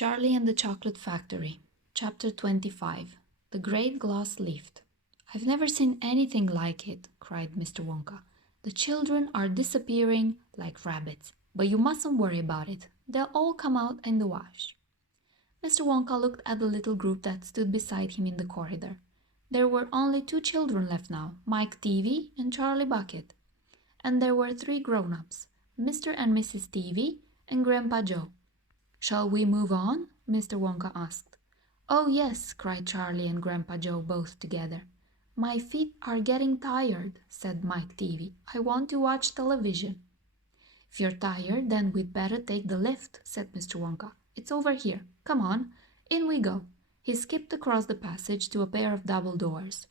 Charlie and the Chocolate Factory, Chapter 25. The Great Glass Lift. "I've never seen anything like it," cried Mr. Wonka. "The children are disappearing like rabbits, but you mustn't worry about it. They'll all come out in the wash." Mr. Wonka looked at the little group that stood beside him in the corridor. There were only 2 children left now, Mike Teavee and Charlie Bucket. And there were 3 grown-ups, Mr. and Mrs. Teavee and Grandpa Joe. "Shall we move on?" Mr. Wonka asked. "Oh, yes," cried Charlie and Grandpa Joe both together. "My feet are getting tired," said Mike Teavee. "I want to watch television." "If you're tired, then we'd better take the lift," said Mr. Wonka. "It's over here. Come on, in we go." He skipped across the passage to a pair of double doors.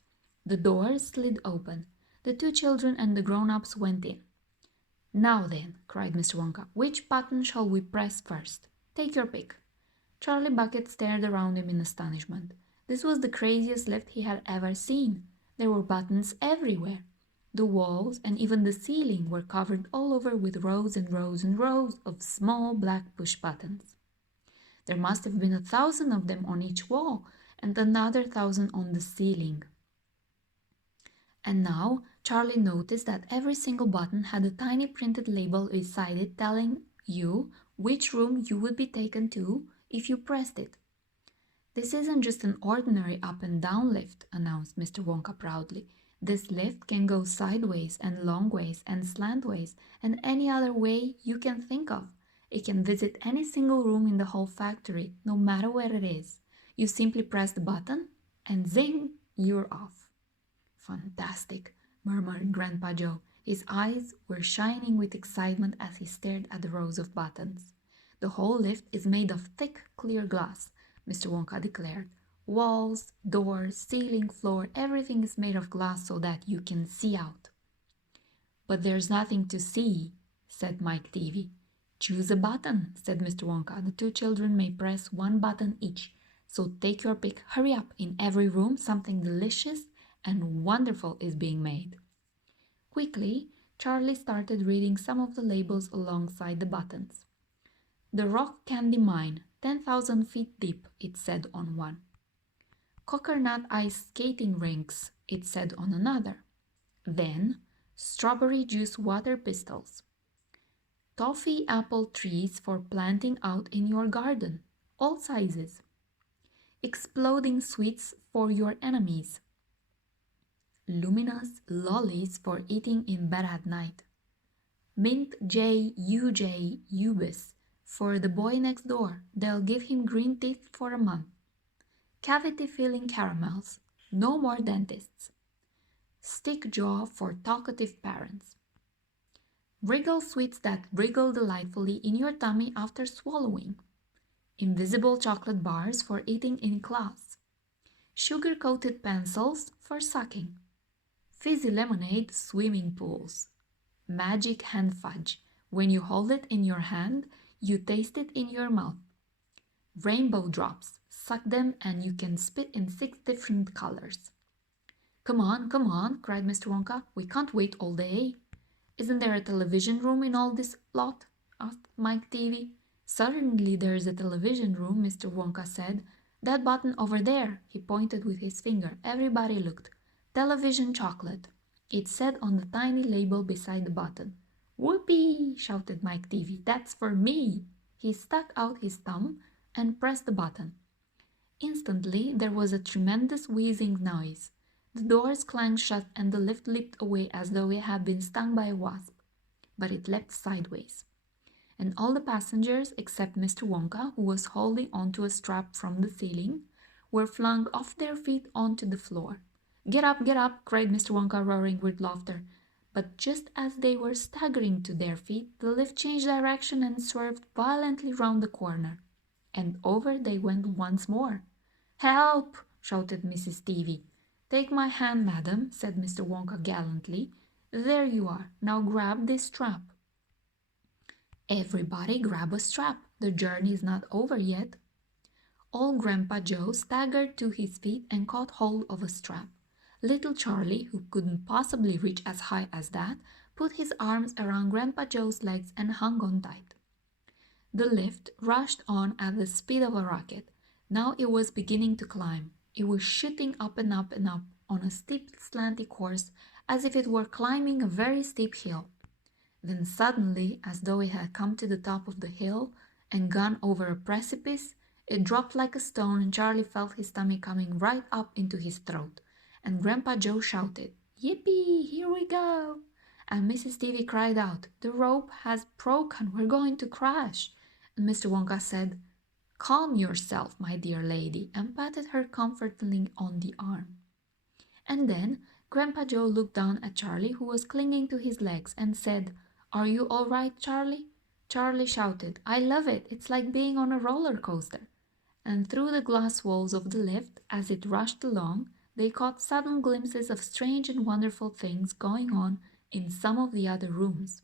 The doors slid open. The 2 children and the grown-ups went in. "Now then," cried Mr. Wonka, "which button shall we press first? Take your pick." Charlie Bucket stared around him in astonishment. This was the craziest lift he had ever seen. There were buttons everywhere. The walls and even the ceiling were covered all over with rows and rows and rows of small black push buttons. There must have been 1,000 of them on each wall and another 1,000 on the ceiling. And now Charlie noticed that every single button had a tiny printed label beside it telling you which room you would be taken to if you pressed it. "This isn't just an ordinary up and down lift," announced Mr. Wonka proudly. "This lift can go sideways and long ways and slantways and any other way you can think of. It can visit any single room in the whole factory, no matter where it is. You simply press the button and zing, you're off." "Fantastic," murmured Grandpa Joe. His eyes were shining with excitement as he stared at the rows of buttons. "The whole lift is made of thick, clear glass," Mr. Wonka declared. "Walls, doors, ceiling, floor, everything is made of glass so that you can see out." "But there's nothing to see," said Mike Teavee. "Choose a button," said Mr. Wonka. "The 2 children may press 1 button each. So take your pick. Hurry up. In every room something delicious and wonderful is being made." Quickly, Charlie started reading some of the labels alongside the buttons. "The Rock Candy Mine, 10,000 feet deep," it said on one. "Coconut Ice Skating Rinks," it said on another. Then, "Strawberry Juice Water Pistols." "Toffee Apple Trees for Planting Out in Your Garden, all sizes." "Exploding Sweets for Your Enemies." "Luminous Lollies for Eating in Bed at Night." "Mint J.U.J. Ubis for the boy next door. They'll give him green teeth for a month." "Cavity-filling caramels. No more dentists." "Stick jaw for talkative parents." "Wriggle sweets that wriggle delightfully in your tummy after swallowing." "Invisible chocolate bars for eating in class." "Sugar-coated pencils for sucking." "Fizzy lemonade swimming pools." "Magic hand fudge. When you hold it in your hand, you taste it in your mouth." "Rainbow drops. Suck them and you can spit in 6 different colors." Come on," cried Mr. Wonka. "We can't wait all day." "Isn't there a television room in all this lot?" asked Mike Teavee. "Certainly there is a television room," Mr. Wonka said. "That button over there," he pointed with his finger. Everybody looked. "Television chocolate," it said on the tiny label beside the button. "Whoopee!" shouted Mike Teavee. "That's for me!" He stuck out his thumb and pressed the button. Instantly there was a tremendous wheezing noise. The doors clanged shut and the lift leaped away as though it had been stung by a wasp. But it leapt sideways. And all the passengers, except Mr. Wonka, who was holding onto a strap from the ceiling, were flung off their feet onto the floor. Get up," cried Mr. Wonka, roaring with laughter. But just as they were staggering to their feet, the lift changed direction and swerved violently round the corner. And over they went once more. "Help!" shouted Mrs. Teavee. "Take my hand, madam," said Mr. Wonka gallantly. "There you are. Now grab this strap." Everybody grab a strap. The journey is not over yet. Old Grandpa Joe staggered to his feet and caught hold of a strap. Little Charlie, who couldn't possibly reach as high as that, put his arms around Grandpa Joe's legs and hung on tight. The lift rushed on at the speed of a rocket. Now it was beginning to climb. It was shooting up and up and up on a steep, slanty course, as if it were climbing a very steep hill. Then suddenly, as though it had come to the top of the hill and gone over a precipice, it dropped like a stone, and Charlie felt his tummy coming right up into his throat. And Grandpa Joe shouted, "Yippee! Here we go!" And Mrs. Stevie cried out, "The rope has broken! We're going to crash!" And Mr. Wonka said, "Calm yourself, my dear lady," and patted her comfortingly on the arm. And then Grandpa Joe looked down at Charlie, who was clinging to his legs, and said, "Are you all right, Charlie?" Charlie shouted, "I love it. It's like being on a roller coaster." And through the glass walls of the lift, as it rushed along, they caught sudden glimpses of strange and wonderful things going on in some of the other rooms.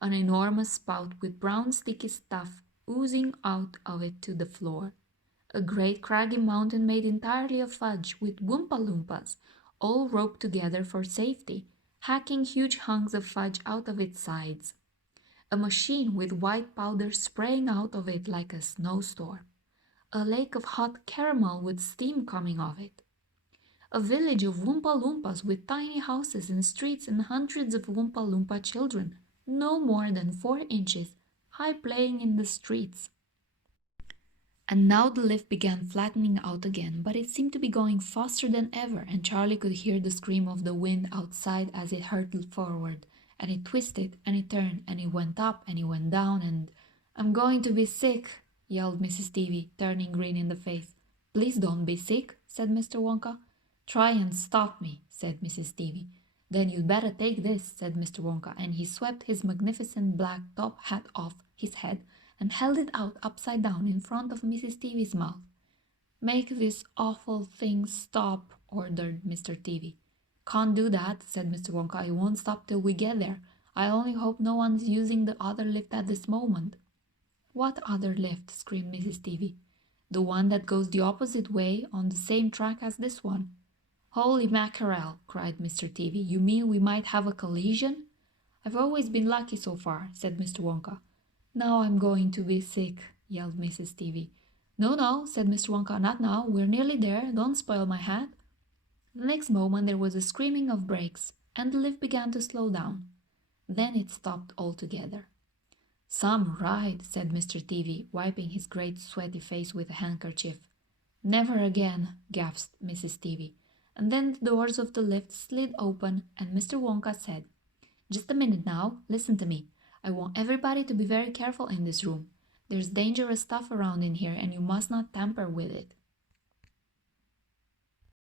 An enormous spout with brown sticky stuff oozing out of it to the floor. A great craggy mountain made entirely of fudge with Oompa Loompas, all roped together for safety, hacking huge hunks of fudge out of its sides. A machine with white powder spraying out of it like a snowstorm. A lake of hot caramel with steam coming off it. A village of Oompa Loompas with tiny houses and streets and hundreds of Oompa Loompa children, no more than 4 inches high, playing in the streets. And now the lift began flattening out again, but it seemed to be going faster than ever, and Charlie could hear the scream of the wind outside as it hurtled forward, and it twisted, and it turned, and it went up, and it went down, and "I'm going to be sick," yelled Mrs. Stevie, turning green in the face. "Please don't be sick," said Mr. Wonka. "Try and stop me," said Mrs. Stevie. "Then you'd better take this," said Mr. Wonka, and he swept his magnificent black top hat off his head and held it out upside down in front of Mrs. Stevie's mouth. "Make this awful thing stop," ordered Mr. Stevie. "Can't do that," said Mr. Wonka. "It won't stop till we get there. I only hope no one's using the other lift at this moment." "What other lift?" screamed Mrs. Stevie. "The one that goes the opposite way on the same track as this one." "Holy mackerel!" cried Mr. Stevie. "You mean we might have a collision?" "I've always been lucky so far," said Mr. Wonka. "Now I'm going to be sick," yelled Mrs. Stevie. "No, no," said Mr. Wonka, "not now. We're nearly there. Don't spoil my hat." The next moment there was a screaming of brakes, and the lift began to slow down. Then it stopped altogether. "Some ride," said Mr. Stevie, wiping his great sweaty face with a handkerchief. "Never again," gasped Mrs. Stevie. And then the doors of the lift slid open, and Mr. Wonka said, "Just a minute now. Listen to me. I want everybody to be very careful in this room. There's dangerous stuff around in here, and you must not tamper with it."